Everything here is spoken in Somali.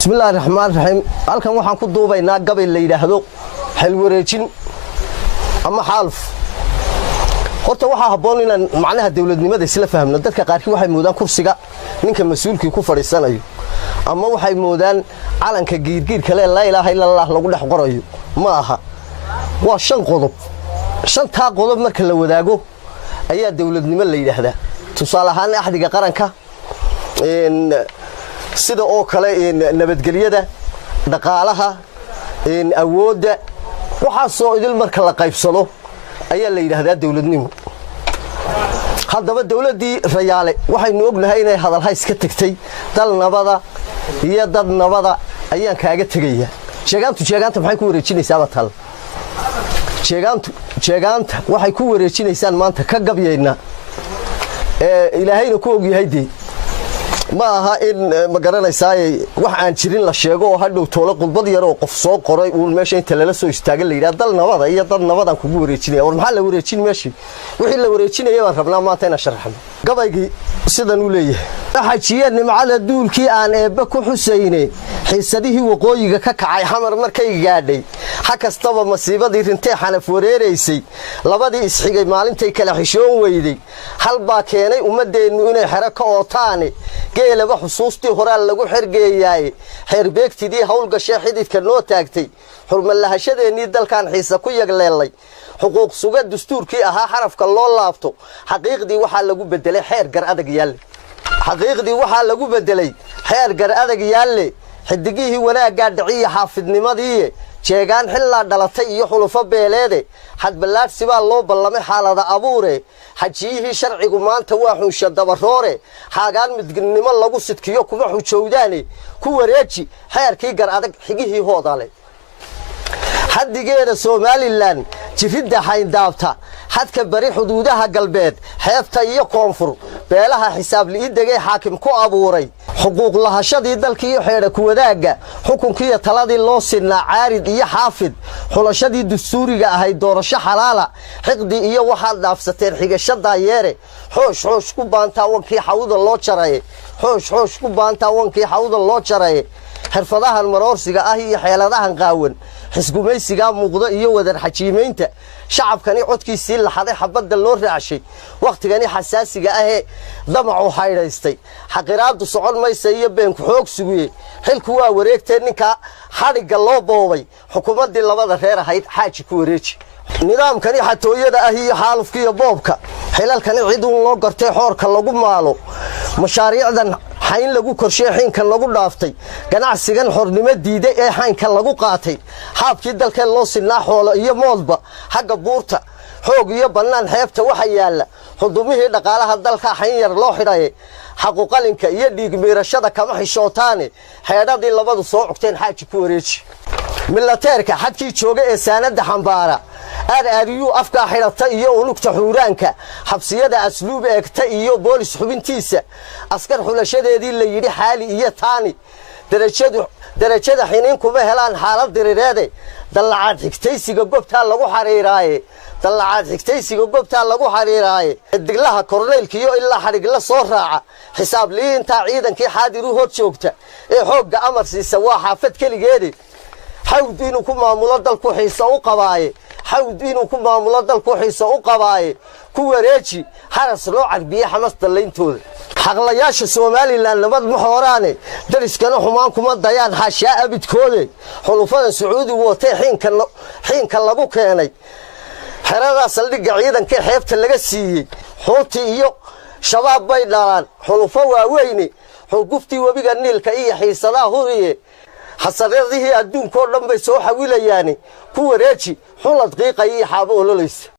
بسم الله الرحمن الرحيم halkan waxaan ku duubaynaa gabay la yiraahdo xil wareejin ama xaalf horta waxa haboon in macnaha dawladnimada isla fahamno dadka qaarkii waxay moodaan kursiga ninka mas'uulkii ku fadhiisanayo ama waxay moodaan calanka giirgiir kale la ilaaha illa allah lagu dhax qorayo ma aha waa shan qodob shanta qodob marka la wadaago ayaa dawladnimo la yiraahdaa tusaale ahaan axdiga qaranka sida oo kale nabadgelyada dhaqaalaha awoodda waxa soo idil marka la qaybsado ayaa la yiraahdaa dawladnimo haddaba dawladii rayaale waxaynu ognahay inay hadal hays ka tagtay dal nabada iyo dad nabada ayaan kaaga tagaya sheegaanta maxay ku wareejinaysaa batal sheegaanta waxay ku wareejinaysaan maanta ka gabyayna ilaahayna ku og yahay ma aha in ma garanaysaa wax aan jirin la sheego oo hadhow toolo qodbad yar oo qof soo qoray uu meesha inta la soo istaagay la yiraahdo dal nabada iyo dad nabadan kugu wareejinaya war maxaa la wareejin meeshii wixii la wareejinayay baan rabnaa maanta inaan sharaxno gabaygii sidan uu leeyahay xajiyeen nimcada duulkii aan eebba ku xuseynay xiisadihii waqooyiga ka kacay xamar markay gaadhay ha kastaba masiibadii rintay xanaf wareereysay labadii isxigay maalintay kala xishoon weyday hal baa keenay ummadeenu inay xero ka ootaan geelaba xusuustii hore lagu xirgeeyay xirbeegtidii hawl gashay xididka noo taagtay xurma lahashadeeni dalkan xiisa ku yagleelay xuquuq suga dastuurkii ahaa xarafka loo laabto xaqiiqdii waxa lagu bedelay xeer gar adag yaal xaqiiqdii waxa lagu bedelay xeer gar adag yaal xidigihii wanaaga dhiciye xaafidnimadii jeegaan xilla dhalatay iyo xulufo beeleede had balaadsi baa loo ballamay xaalada abuure xajiyihii sharcigu maanta waa xunsha dabaroore xaagaan midnimo lagu sidkiyo kuma xujowdaane ku wareeji xeerkii gar adag xigihii hoodale xadigeeda Soomaaliland jifida hayndaabta xadka bari xuduudaha galbeed xeebta iyo koonfur beelaha xisaab liidagay xaakim ku abuuray xuquuq lahashadii dalkii xeera ku wadaaga xukunkii taladii loo sinaa caarid iyo xaafid xulashadii dastuuriga ahay doorasho xalaala xiqdi iyo waxa dhaafsateen xigashada yeere xoosh ku baanta wankii xawda loo jaray xoosh ku baanta wankii xawda loo jaray xirfadahan maroorsiga ah iyo xeeladahan qaawan xisgumaysiga muuqdo iyo wadar xajiimeynta shacabkani codkiisii la xaday xabada loo raashay waqtigani xasaasiga ah ee damacu hayraystay xaqiraadu socon maysa iyo been ku xoog sugiye xilku waa wareegtay ninka xariga loo boobay xukuumadii labada reer ahayd xaaji ku wareeji nidaamkani xatooyada ah iyo xaalufkiyo boobka xilalkani cid uu loo gartay xoorka lagu maalo mashaariicdan hayn lagu korshay xinka lagu dhaaftay ganacsigan xornimo diiday ee haynka lagu qaatay haabkii dalka loo sinaa xoolo iyo moodba haga buurta xoog iyo banaan xeebta waxa yaala xudumihii dhaqaalaha dalka hayn yar loo xidhay xaqu qalinka iyo dhiig meerashada kama xishootaane xeedadii labadu soo cugteen xaaji ku wareeji milateerka xadkii jooga ee saanada xambaara aariyu afka xirata iyo unugta xuuraanka xabsiyada asluub eegta iyo boolis xubintiisa askar xulashadeedii la yiri xaali iyo taani darajada xiniin kuma helaan xaalad diriireede dalacaad xigtaysiga gobta lagu xariiraaye diglaha korneelka iyo ilaa xarig la soo raaca xisaab liinta ciidankii xaadiru hor joogta ee xoogga amar siisa waa xaafad kaligeed xawd inuu ku maamulo dalku xiisa u qabaaye ku wareeji haras loo carbiye xamas dallayntooda xaqlayaasha Soomaaliland nabad ma horaane dariskana xumaan kuma dayaan xashaa abidkoode xulufada Sacuudi watay xiinka lagu keenay xerada saldhigga ciidanka xeebta laga siiyay xooti iyo shabaab bay dhalaan xulufo waaweyni xuguftii wabiga Niilka iyo xiisadaha huriye xasaradihii adduunka oo dhan bay soo xawilayaan ku wareeji xulad qiiqay iyo xaabo ololeysa